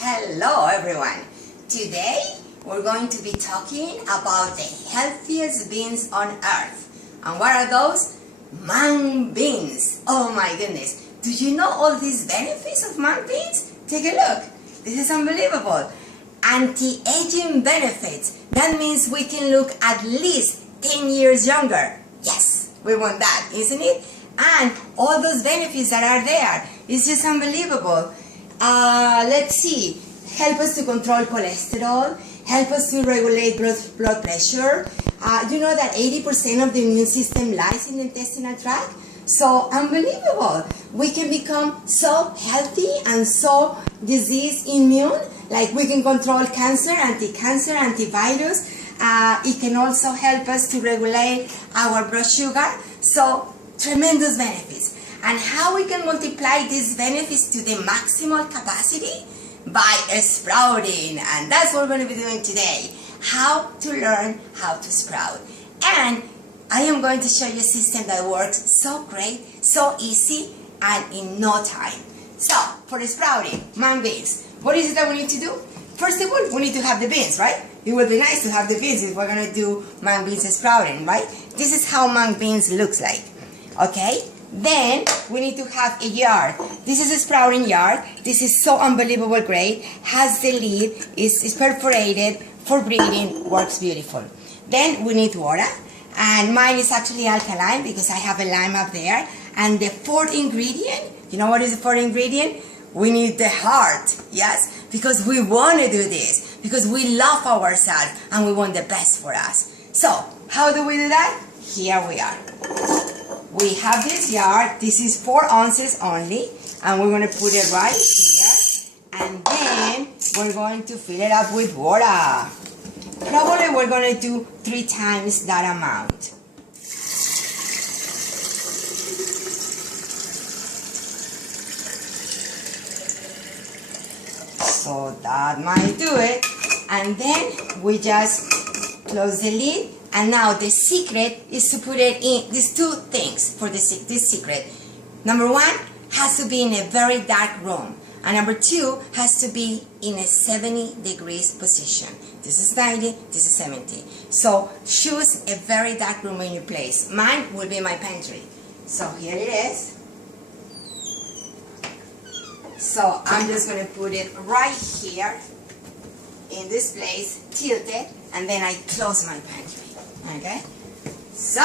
Hello everyone! Today we're going to be talking about the healthiest beans on earth. And what are those? Mung beans! Oh my goodness! Do you know all these benefits of mung beans? Take a look! This is unbelievable! Anti-aging benefits. That means we can look at least 10 years younger. Yes! We want that, isn't it? And all those benefits that are there. It's just unbelievable. Let's see, help us to control cholesterol, help us to regulate blood pressure. You know that 80% of the immune system lies in the intestinal tract? So unbelievable. We can become so healthy and so disease immune, like we can control cancer, anti-cancer, antivirus. It can also help us to regulate our blood sugar. So tremendous benefits. And how we can multiply these benefits to the maximal capacity? By sprouting. And that's what we're going to be doing today. How to learn how to sprout. And I am going to show you a system that works so great, so easy, and in no time. So, for sprouting, mung beans. What is it that we need to do? First of all, we need to have the beans, right? It would be nice to have the beans if we're going to do mung beans sprouting, right? This is how mung beans looks like. Okay? Then we need to have a yard. This is a sprouting yard. This is so unbelievable great. Has the lid, is perforated for breeding, works beautiful. Then we need water. And mine is actually alkaline because I have a lime up there. And the fourth ingredient, you know what is the fourth ingredient? We need the heart, yes? Because we want to do this. Because we love ourselves and we want the best for us. So, how do we do that? Here we are. We have this yard. This is 4 ounces only. And we're going to put it right here. And then we're going to fill it up with water. Probably we're going to do 3 times that amount. So that might do it. And then we just close the lid. And now the secret is to put it in these 2 things for this secret. Number 1 has to be in a very dark room. And number 2 has to be in a 70 degrees position. This is 90, this is 70. So choose a very dark room in your place. Mine will be my pantry. So here it is. So I'm just going to put it right here in this place, tilted, and then I close my pantry. Okay? So,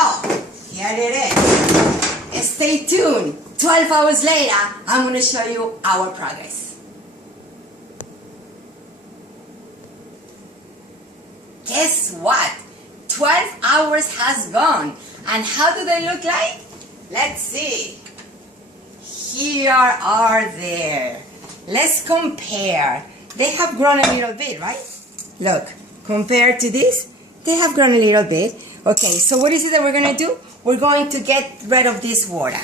here it is. Stay tuned. 12 hours later, I'm going to show you our progress. Guess what? 12 hours has gone. And how do they look like? Let's see. Here are they. Let's compare. They have grown a little bit, right? Look, compared to this, they have grown a little bit. Okay, so what is it that we're going to do? We're going to get rid of this water.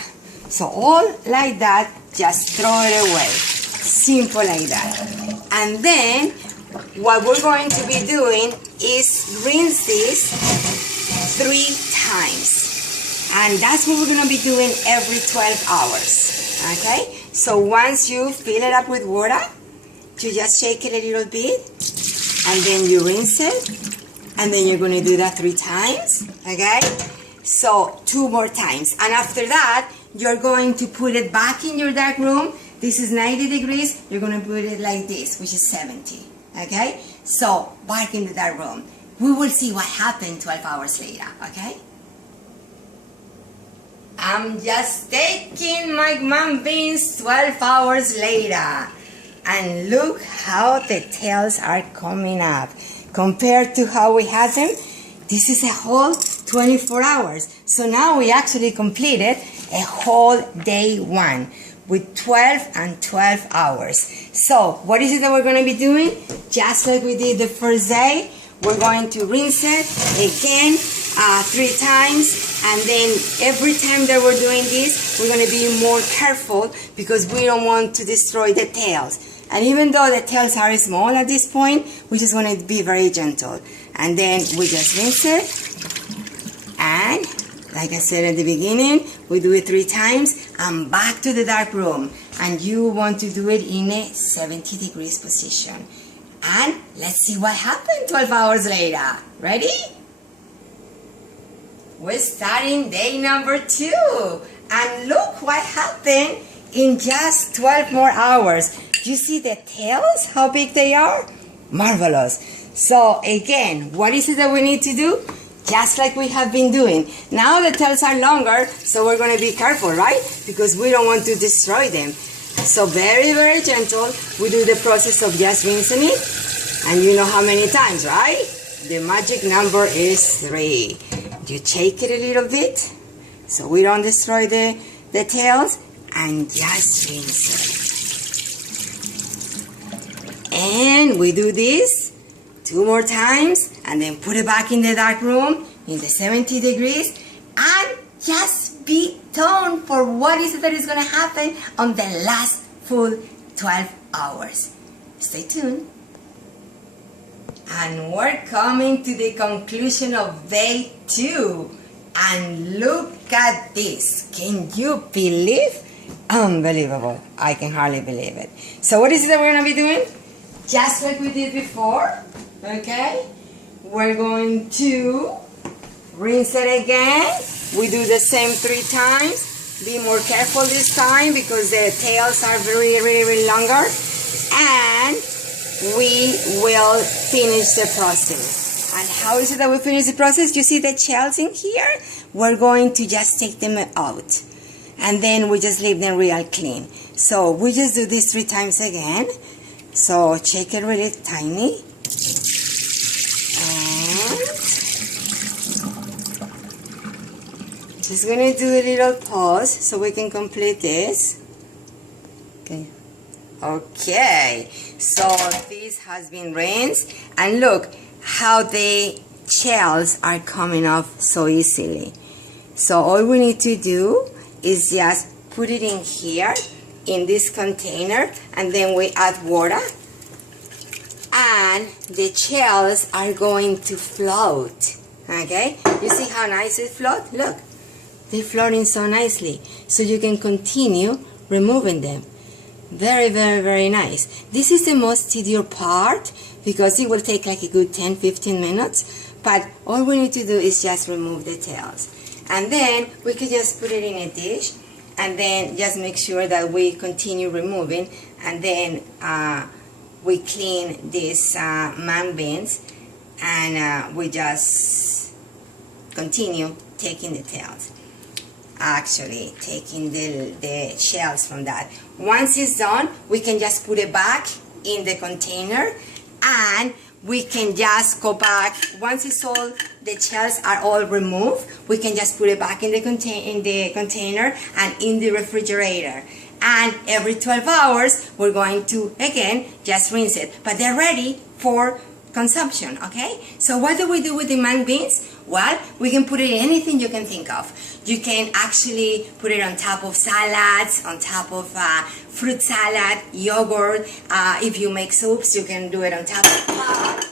So all like that, just throw it away. Simple like that. And then what we're going to be doing is rinse this 3 times. And that's what we're going to be doing every 12 hours. Okay? So once you fill it up with water, you just shake it a little bit. And then you rinse it. And then you're going to do that 3 times. Okay? So 2 more times. And after that, you're going to put it back in your dark room. This is 90 degrees. You're going to put it like this, which is 70. Okay? So, back in the dark room. We will see what happened 12 hours later. Okay? I'm just taking my mung beans 12 hours later. And look how the tails are coming up. Compared to how we had them, this is a whole 24 hours. So now we actually completed a whole day 1 with 12 and 12 hours. So what is it that we're going to be doing? Just like we did the first day, we're going to rinse it again 3 times. And then every time that we're doing this, we're going to be more careful because we don't want to destroy the tails. And even though the tails are small at this point, we just want to be very gentle. And then we just rinse it. And like I said at the beginning, we do it 3 times and back to the dark room. and you want to do it in a 70 degrees position. And let's see what happened 12 hours later. Ready? We're starting day number 2. And look what happened in just 12 more hours. You see the tails, how big they are? Marvelous. So again, what is it that we need to do? Just like we have been doing. Now the tails are longer, so we're going to be careful, right? Because we don't want to destroy them. So very, very gentle. We do the process of just rinsing it. And you know how many times, right? The magic number is 3. You shake it a little bit so we don't destroy the tails, and just rinse it. And we do this 2 more times, and then put it back in the dark room in the 70 degrees, and just be tuned for what is it that is going to happen on the last full 12 hours. Stay tuned. And we're coming to the conclusion of day 2. And look at this. Can you believe? Unbelievable. I can hardly believe it. So what is it that we're going to be doing? Just like we did before. Okay? We're going to rinse it again. We do the same 3 times. Be more careful this time because the tails are very longer. And we will finish the process. And how is it that we finish the process? You see the shells in here? We're going to just take them out. And then we just leave them real clean. So we just do this 3 times again. So shake it really tiny. And just going to do a little pause so we can complete this. Okay, so this has been rinsed, and look how the shells are coming off so easily. So all we need to do is just put it in here, in this container, and then we add water, and the shells are going to float. Okay, you see how nice it floats? Look, they're floating so nicely, so you can continue removing them. Very nice. This is the most tedious part because it will take like a good 10-15 minutes, but all we need to do is just remove the tails, and then we can just put it in a dish, and then just make sure that we continue removing, and then we clean these mung beans, and we just continue taking the tails. Actually taking the shells from that. Once it's done, we can just put it back in the container, and we can just go back. Once it's all, the shells are all removed, we can just put it back in the container and in the refrigerator. And every 12 hours, we're going to, again, just rinse it. But they're ready for consumption, okay? So what do we do with the mung beans? Well, we can put it in anything you can think of. You can actually put it on top of salads, on top of fruit salad, yogurt. If you make soups, you can do it on top of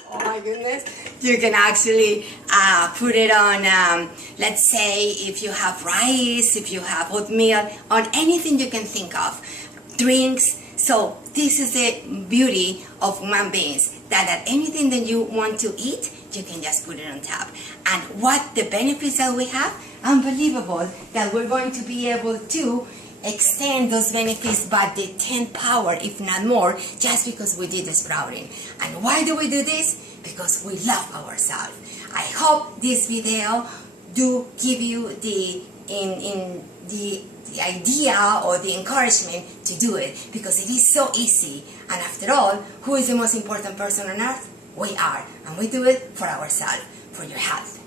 oh my goodness. You can actually put it on, let's say, if you have rice, if you have oatmeal, on anything you can think of. Drinks. So this is the beauty of mung beans, that anything that you want to eat, you can just put it on top. And what the benefits that we have? Unbelievable, that we're going to be able to extend those benefits by the 10th power, if not more, just because we did the sprouting. And why do we do this? Because we love ourselves. I hope this video do give you the idea or the encouragement to do it, because it is so easy. And after all, who is the most important person on earth? We are, and we do it for ourselves, for your health.